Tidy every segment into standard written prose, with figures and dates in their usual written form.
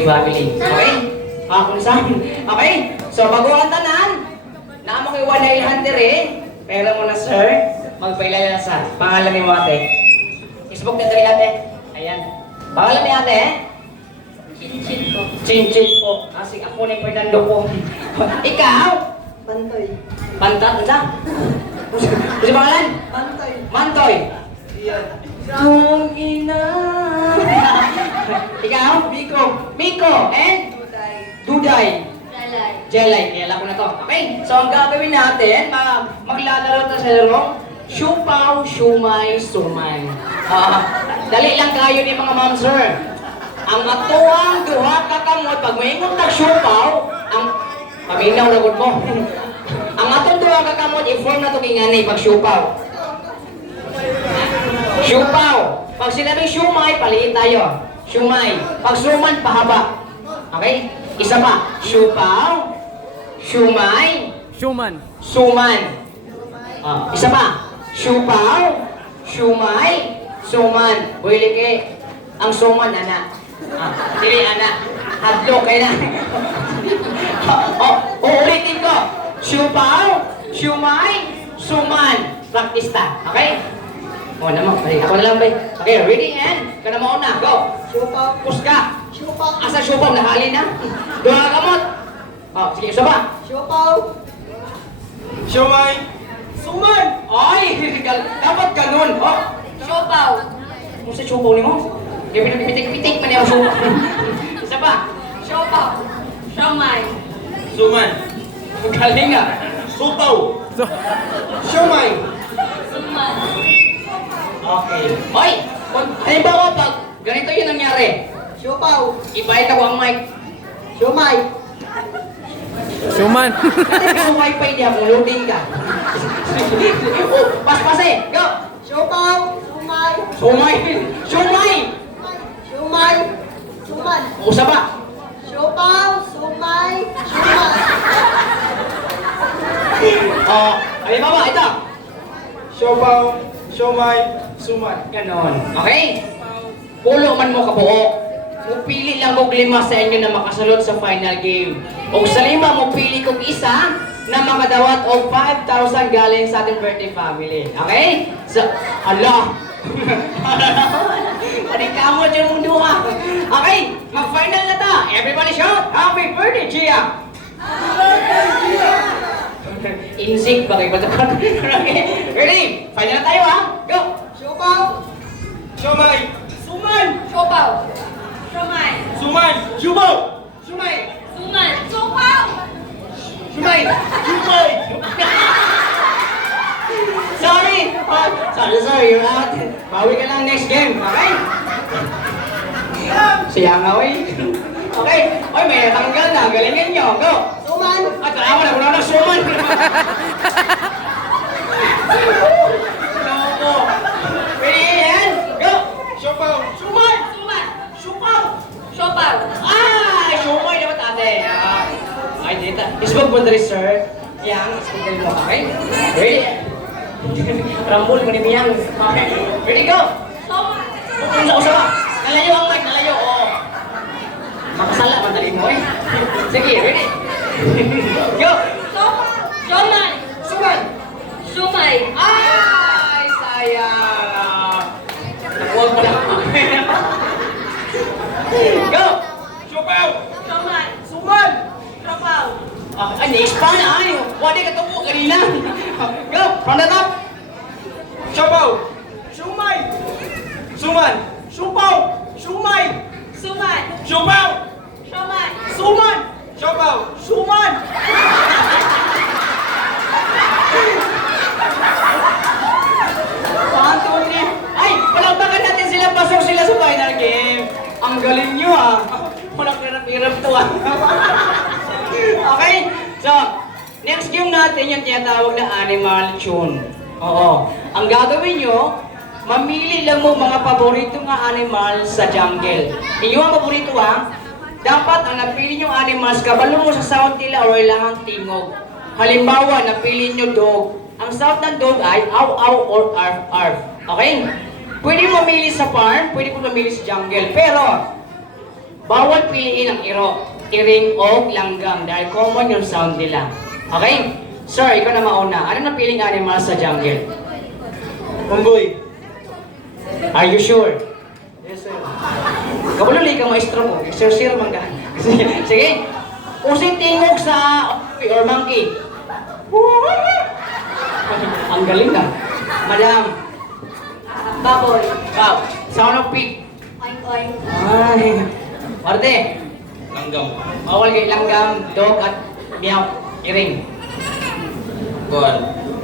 Family. Okay? Kung saan? Okay? So, baguhan tanan. Naamo kay One Nail Hunter eh. Pera mo na, sir. Magpailala sa pangalan ni mo ate. Facebook na dali ate. Ayan. Pangalan ni ate eh? Chinchin po. Chinchin po. Sige, ako na yung Fernando po. Ikaw? Pantoy. Pantat? Ano? Kasi pangalan? Pantoy. Mantoy. Iyan. Kung ina. Ikaw? Miko. Miko. And? Duday. Duday. Lalay. Jelay, kaya ko na to. Okay? So, ang gagawin natin, maglalaro tayo sa larong Siupaw, Siumay, Sumay. Dali lang kayo ni mga ma'am, sir. Ang atuang duha kakamot, pag may tag siupaw, ang paminaw na mo. Ang atong duha kakamot, i-form na ito kingani pag siupaw. Siupaw. Pag sinabing siumay, paliit tayo. Siumay. Pag suman, pahaba. Okay? Isa pa. Siupaw. Siumay. Suman. Suman. Isa pa. Siupaw. Siumay. Suman. Builike. Ang suman, anak. Dili, anak. Hadlok kayo na. Uulitin ko. Siupaw. Siumay. Suman. Practice ta. Okay? Naman. Ako na lang, bay. Okay, ready and kana mo na. Go. Siupaw. Puska. Siupaw. Asa siupaw nahali na? Duha kamot. Sige, isa pa. Siupaw. Siumay. Suman. Ay, dapat ganun. Siupaw. Kung sa siupaw ni mo? Kaya pinapitik-pitik man yung siupaw. Isa pa. Siupaw. Siomay. Suman. Galing nga. Supaw. Siumay. Suman. Okay. Hoy! Halimbawa pag ganito yung nangyari, Siupaw. ibalik ako ang mic. Siomay. Suman. Kasi sa wifi niya, kung loading ka. Pas eh! Go! Siupaw. Sumay. Sumay! Sumay! Siumay. Suman. Usa pa! Siupaw. Sumay. Suman. Halimbawa, ito. Siopaw, siomay, suman. Ganon. Okay? Pulo man mo kabuo. Mupili lang kong 5 sa inyo na makasulod sa final game. O sa 5, mupili kong isa na makadawat og 5,000 galing sa ating birthday family. Okay? So, ala! Panikamot yung mundo ha. Okay, mag-final na ta. Everybody shout, Happy Birthday, Gia! Insig ba kayo ba? Okay, ready? Final na tayo ha. Go! Siupaw. Siomay, Suman! Siupaw. Siomay. suman, siupaw, Sumay! Suman. Siupaw. Sumay! siumay. Sorry! Sorry, you're out. Bawi ka lang next game, okay? Siya nga, oy. Okay, oy, may natanggal na. Galingin nyo, go! Suman. At tama na, wala na suman. Loko. Ready, and go! Siopaw, Suman! Suman. Supaw! Siopaw. Ay! Sumay naman ate. Ay, dito. Isbog mo dali, sir. Yang, isbog mo, okay? Ready? Rambol mo ni Miyang. Okay. Ready, go! Suman. Usap-usap. Nalayo ang mic, nalayo. Oo. Makasala, madali mo eh. Sige, ready? Go! Siomay. Suman! Sumay. Ay! Sayang! Nakuha mo lang. Go! siopaw, Siomay. Suman! Siopaw. Ay, na-ispa na ay. Wala ka tumo kanina. Go! From the top! siopaw, siumay, suman, Supaw! Sumay! Sumay. siopaw, Siomay. Suman! siopaw, Suman! Anthony! Ay! Palakpakan natin sila. Pasok sila sa final game. Ang galing nyo ah. Walang hirap-hirap to ah. Okay? So, next game natin yung tinatawag na animal tune. Oo. Ang gagawin nyo, mamili lang mo mga paborito nga animal sa jungle. Inyo ang paborito ha, dapat ang napili nyo animals, kabalo mo sa sound nila or ilangang tingog. Halimbawa, napili nyo dog. Ang sound ng dog ay aw aw or arf arf. Okay? Pwede mo mamili sa farm, pwede mo mamili sa jungle. Pero, Bawal piliin ang iro, tiring o langgam dahil common yung sound nila. Okay? Sir, ikaw na mauna. Ano na piling animal sa jungle? Unggoy. Are you sure? Yes, sir. Kabululi ka maestro mo. Sir man ka. Sige. Usin tingog sa or monkey. Ang galing na. Madam. Baboy. Wow. Sound of pig. Oink oink. Ay. Marte. Langgam. Bawal kay langgam, dog at meow. Iring. Kuan.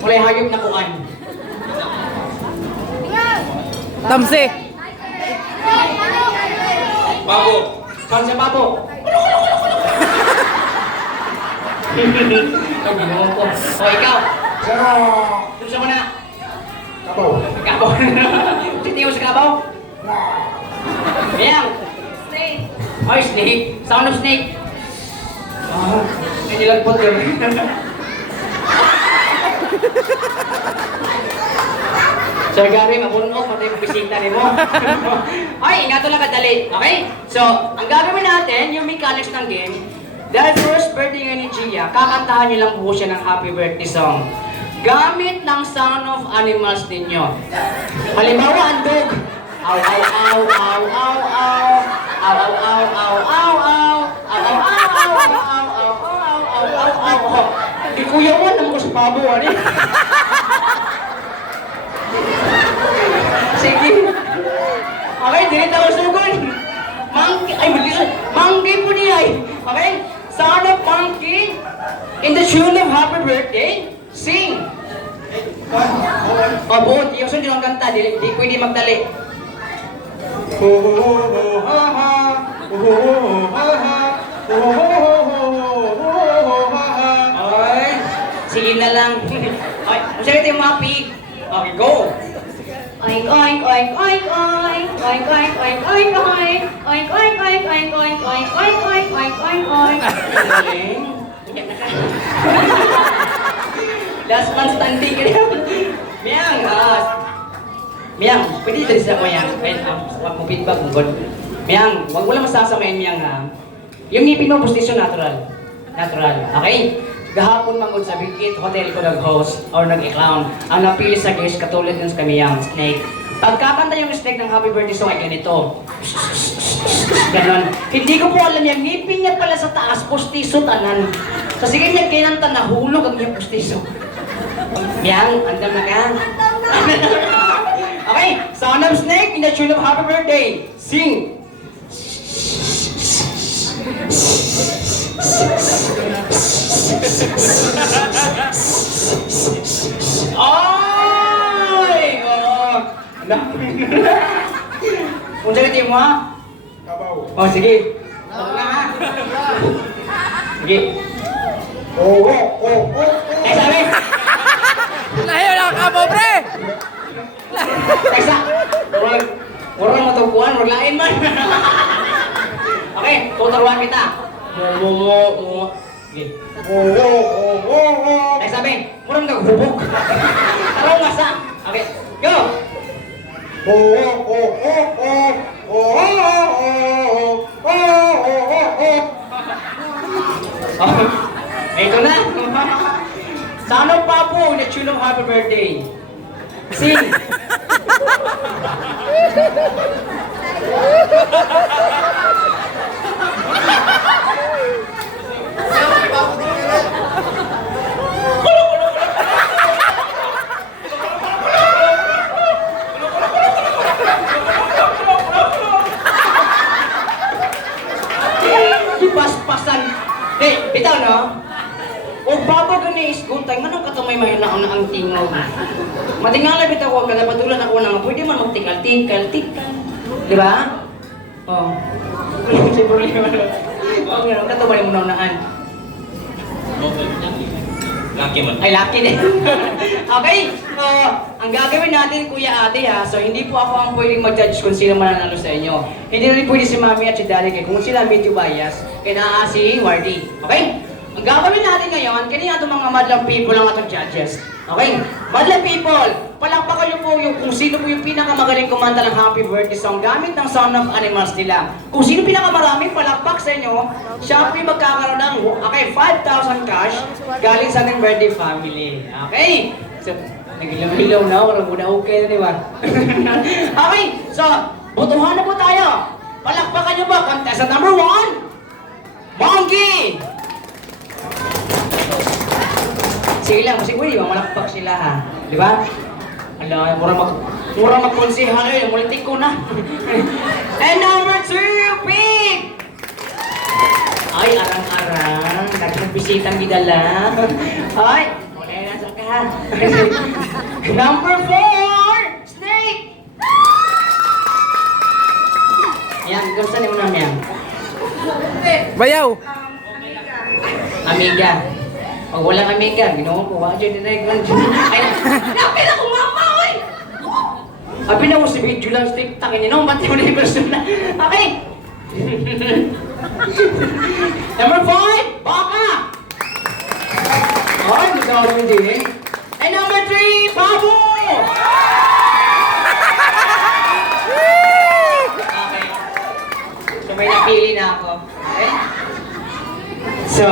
Mulay hayop na kuan. Tamsi. Babo. Sound sa babo. Ang ginawa ko. O ikaw. Gusto mo na. Kabaw. Kabaw. Sitiyo sa kabaw. Meow. Snake. Ay, snake. Sound of snake. Ah, may nilagpot yun. Sir Gary, mapuno pati yung bisita ni mo. Ay, inato lang kadali. Okay? So, ang gagawin natin, yung mechanics ng game, dahil first birthday nga ni Gia, kakantahan niyo lang po siya ng happy birthday song. Gamit ng sound of animals ninyo. Halimbawa, ang dog. Aw, aw, aw, aw, aw, aw. Aw, aw, aw, aw, aw, aw. Aw, aw, aw, aw, aw, aw, aw, aw, aw, aw, aw. Di kuya mo, naman sa pabo, ano? Sige. Okay, dili tayo sugon. Monkey, ay malis. Monkey po niya ay. Okay? Sound of monkey. In the tune of happy birthday, sing. O, buot. Yung sunod yung kanta, di pwede magdali. Ho ho ho ho ha ha. Ho ho ho ho ha ha. Ho ho ho ho ho ho ha ha. Ay, sige na lang. Ay, masaya yung mga pig. Okay, go. Oink oink oink oink oink. Oink oink oink oink oink. Oink oink oink oink oink oink oink oink oink oink oink. Galing. Last man standing ka rin. Miyang, Miyang, pwede dito sa mo yan. Kaya, wag mo feedback mo, God. Miyang, wag mo lang masasamayin Miyang, ha. Yung ngipin mo, postisyon natural. Natural, okay? Gahapon mangod sa Bigit Hotel ko nag-host or nag-clown. Ang napili sa guest, katulad nun sa Miyang, Snake. Pagkakanta yung Snake ng happy birthday song ay ganito. Ganon. Hindi ko po alam yung ngipin niya pala sa taas, postiso tanan. So sige niya kinanta, nahulog ang iyong postiso. Miyang, andam na ka. Okay, sound of Snake in the tune of happy birthday. Sing. Ay! Oo. Kung sakit mo ha? Kabaw. Oh, sige. Huwag na ha? Sige. Oh oh oh oh. Eh, sabi! Layo lang ka mo, pre! Teka! Orang matukuan, wag lain man. Okay, tuturuan kita. Mo. Sige. Oh oh oh oh oh. Eh, sabi, murang naghubog. Taraw nga sa. Okay, go! Oh oh oh oh oh. Oh oh oh oh oh oh. Oh, ito na. Sound of Papo, the tune of happy birthday. Sing. Paspasan. Hey, bitaw no? O baba gani is good time, manong katumay mahinaon na ang tingog. Matingala bitaw ko, kada patulan ako na pwede man magtikal-tikal. Di ba? Oh. Si problema no. Oh, nga, katumay mo naunaan. Laki man. Ay, lucky din. Okay, so, ang gagawin natin, kuya ate ha, so hindi po ako ang pwedeng mag-judge kung sino mananalo sa inyo. Hindi rin pwede si mami at si daddy kaya kung sila medyo bias, kaya naa si Wardy. Okay? Ang gagawin natin ngayon, kaya itong mga madlang people ang atong judges. Okay? Madla people, palakpakan niyo po yung kung sino po yung pinakamagaling kumanta ng happy birthday song gamit ng Sound of Animals nila. Kung sino pinakamaraming palakpak sa inyo, siya po yung magkakaroon ng 5,000 cash galing sa ating birthday family. Okay? So, nagilaw-hilaw na, walang muna okay na, di ba? Okay, so, butuhan na po tayo. Palakpakan niyo ba? Contestant number 1, Monkey! Sige lang, kasi di ba malakpak sila ha? Di ba? Ala, mura magkonsehal eh, mulitik ko na. And number 2, Pig! Ay, arang-arang, nagbisitang gidala. Ay, wala na sa ka. Number 4, Snake! Yan, gusto niyo na yan. Bayaw! Amiga. Pag walang amiga, ginawa ko, wala dyan dinay ko. Ay, napila ko mama, oy! Abi na mo si video lang, stick, takin niyo, ba't mo na yung person na? Okay! Number 5, Baka! Ay, gusto ko rin din. And number 3, Babu! Okay. So may napili na ako. Okay? So,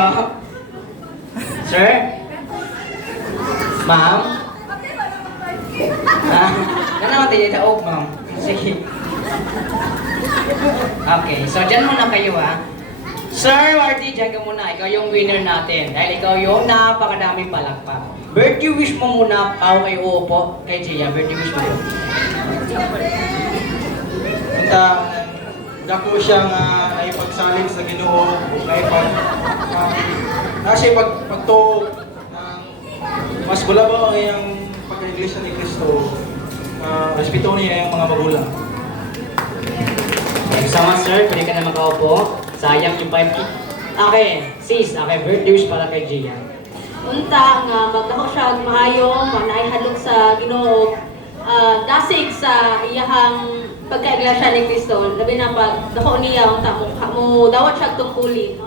sir? Ma'am? Ano naman tinitaog, ma'am? Sige. Okay, so dyan muna kayo ha. Sir Marty, dyan ka muna. Ikaw yung winner natin. Dahil ikaw yung napakadaming palakpak. Birthday wish mo muna. Ako kayo uupo. Kay Gia, birthday wish mo yun. Dako siya nga naipagsalig sa Ginoo naipag kasi pagtuo mas bulabaw ang iyang pagka-iglesia ni Kristo respeto niya ang mga magulang. Sama sir, pwede ka na makaupo. Sayang yung 5 Okay, sis, okay, birthday wish para kay Gia. Unta nga magdako siya og maayo, manay hadlok sa Ginoo. Dasig sa iyahang pagka-iglesia ni Cristo, labi na pag dako niya unta mo dawat siya tungkulin.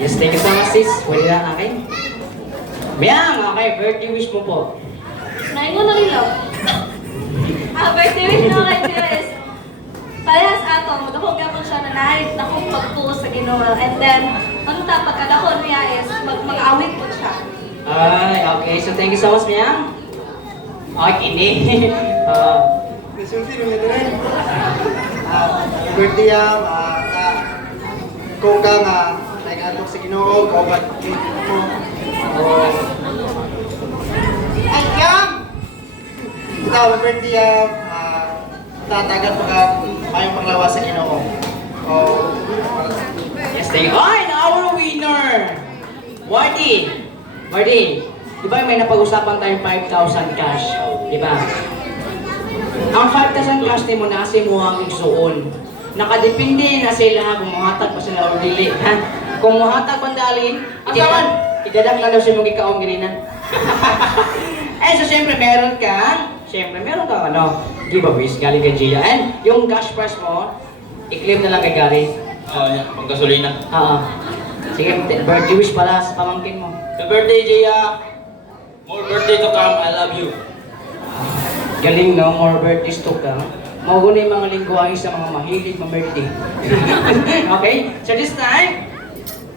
Yes, thank you so much sis. Pwede na akin. Miyang, okay, birthday wish mo po. Naingon na nila. Birthday wish na kay Gia is parehas ato, dako gyapon siya na naay dako pagtuo sa Ginoo. And then unta pagkadako niya is mag-awit po siya. Ay, okay, so thank you so much, Miyang. Okay, kini. Resulti nyo rin. Birthday kung ka nga nag-atok sa Ginoo, kaubat ko. Ay, Yang! Ikaw, birthday tatagal pa ka mayong panglawa sa Ginoo. Yes, thank you. Ay, our winner! Marty! Marty, di ba may napag-usapan tayong 5,000 cash? Di ba? Ang 5,000 cash ni mo nasa mo ang igsuon. Nakadepende na sila kung muhatag pa sila o dili. Ha? Kung muhatag pa dali, idadak na daw si mong ikaong ganina. Eh, so siyempre meron kang giveaways galing kay Gia. And yung cash prize mo, i-claim na lang kay Gary. Pang gasolina. Oo. Sige, birthday wish pala sa pamangkin mo. Happy birthday, Gia! More birthday to come, I love you. Galing no, more birthdays to come. Mauuna yung mga lingwahe sa mga mahilig ma-birthday. Okay? So this time,